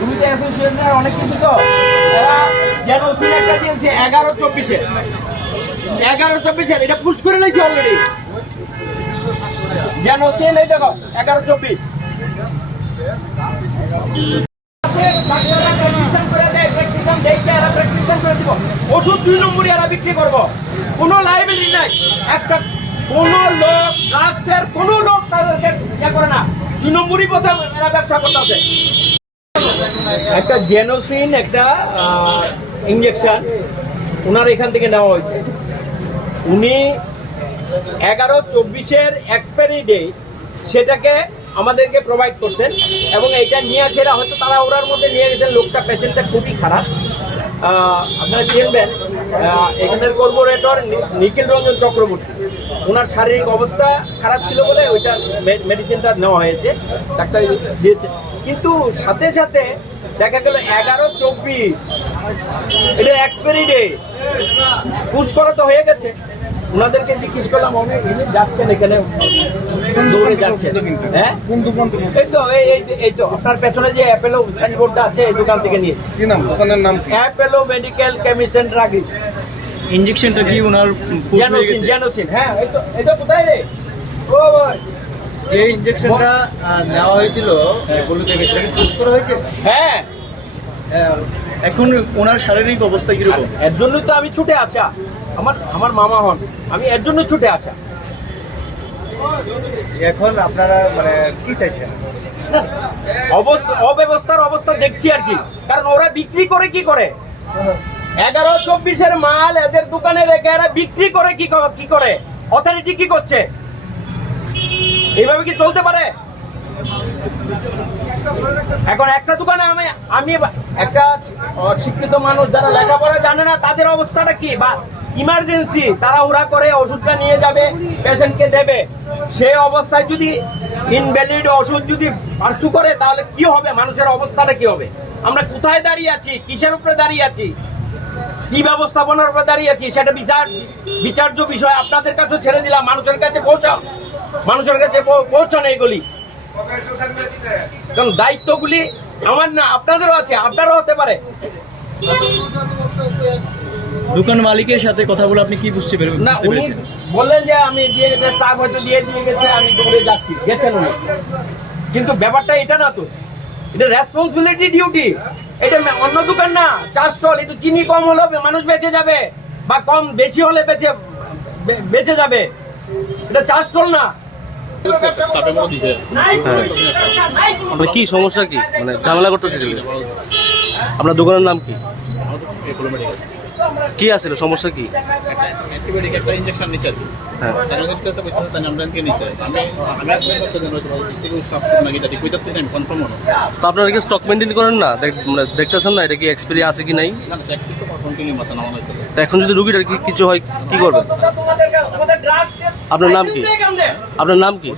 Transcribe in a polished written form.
তুমি তো অ্যাসোসিয়েশনের অনেক কিছু তো এরা জেনোসিন একটা দিয়েছে 11-24 এটা পুশ করে নিয়েছে অলরেডি জেনোসিন এই দেখো 11-24 ওষুধ 2 নম্বরই এরা বিক্রি করবো কোনো লাইবিলিটি নাই একটা কোন লোক ড্রাগসের কোন লোক তাদেরকে করে না 2 নম্বরই প্রথম এরা ব্যবসা করতেছে একটা জেনোসিন একটা ইনজেকশন ওনার এখান থেকে নেওয়া হয়েছে উনি 11-24 এক্সপায়ারি ডে সেটাকে আমাদেরকে প্রোভাইড করতেন এবং এইটা নিয়ে আসে হয়তো তারা ওরার মধ্যে নিয়ে গেছেন লোকটা পেশেন্টটা খুবই খারাপ আপনারা চিনবেন এখানের কর্পোরেটর নিখিল রঞ্জন চক্রবর্তী ওনার শারীরিক অবস্থা খারাপ ছিল বলে ওইটা মেডিসিনটা নেওয়া হয়েছে ডাক্তার দিয়েছে কিন্তু সাথে সাথে দেখা গেল 11-24 এটা এক্সপায়ারি ডে পুশ করা তো হয়ে গেছে ওনাদেরকে জিজ্ঞেস করলাম অনেক যাচ্ছেন এখানে হ্যাঁ এই তো আপনার পেছনে যে অ্যাপেলো সাইনবোর্ডটা আছে এই দোকান থেকে নিয়েছে কি নাম দোকানের নাম কি Apollo medical chemist and druggist ইনজেকশনটা কি ওনার জেনোসিন হ্যাঁ এই তো কোথায় রে ও ভাই যে ইনজেকশনটা নেওয়া হয়েছিল এগুলো থেকে সেটাকে পুশ করা হয়েছে হ্যাঁ এখন ওনার শারীরিক অবস্থা কিরকম এর জন্যই তো আমি ছুটে আসা আমার মামা হন আমি এর জন্য ছুটে আসা এখন আপনারা মানে কি চাইছেন অব্যবস্থার অবস্থা দেখছি আর কি কারণ ওরা বিক্রি করে কি করে 11-24 মাল এদের দোকানে রেখে এরা বিক্রি করে কি করে অথরিটি কি করছে এইভাবে কি চলতে পারে এখন একটা দোকানে আমি একটা শিক্ষিত মানুষ যারা লেখাপড়া জানে না তাদের অবস্থাটা কি বা ইমার্জেন্সি তারা ওরা করে ওষুধটা নিয়ে যাবে পেশেন্টকে দেবে সেই অবস্থায় যদি ইনভ্যালিড ওষুধ যদি পার্সু করে তাহলে কি হবে মানুষের অবস্থাটা কি হবে আমরা কোথায় দাঁড়িয়ে আছি কিসের উপরে দাঁড়িয়ে আছি কি ব্যবস্থাপনার উপরে দাঁড়িয়ে আছি সেটা বিচার্য বিষয় আপনাদের কাছে ছেড়ে দিলাম মানুষের কাছে পৌঁছান এইগুলি কারণ দায়িত্বগুলি আমার না আপনাদেরও আছে আপনারও হতে পারে দোকান মালিকের সাথে কথা বলে আপনি কি বুঝতে পেরেছেন না উনি বললেন যে আমি দিয়ে গেছে স্টাফ হয়তো দিয়ে গেছে আমি দৌড়ে যাচ্ছি গেছেন উনি কিন্তু ব্যাপারটা এটা না তো এটা রেসপন্সিবিলিটি ডিউটি এটা অন্য দোকান না চা স্টল একটু চিনি কম হলে মানুষ বেঁচে যাবে বা কম বেশি হলে বেঁচে যাবে এটা চা স্টল না আপনার কি সমস্যা কি মানে ঝামেলা করতেছে আপনার দোকানের নাম কি কি আছিল সমস্যা কি একটা ইনজেকশন নিছে আর কি হ্যাঁ তারা দেখতেছে কইতাছে তার নামটা কি নিছে আমি করতে জানো তো থেকে স্টপ শুট নাকি এটা কইতাছে না কনফার্ম হলো তো আপনারা কি স্টক মেইনটেইন করেন না মানে দেখতেছেন না এটা কি এক্সপায়ারি আছে কি নাই না এক্সপেক্ট তো কন্টিনিউ মাসা নাও হইতো তো এখন যদি রোগীটার কিছু হয় কি করবেন আপনার নাম কি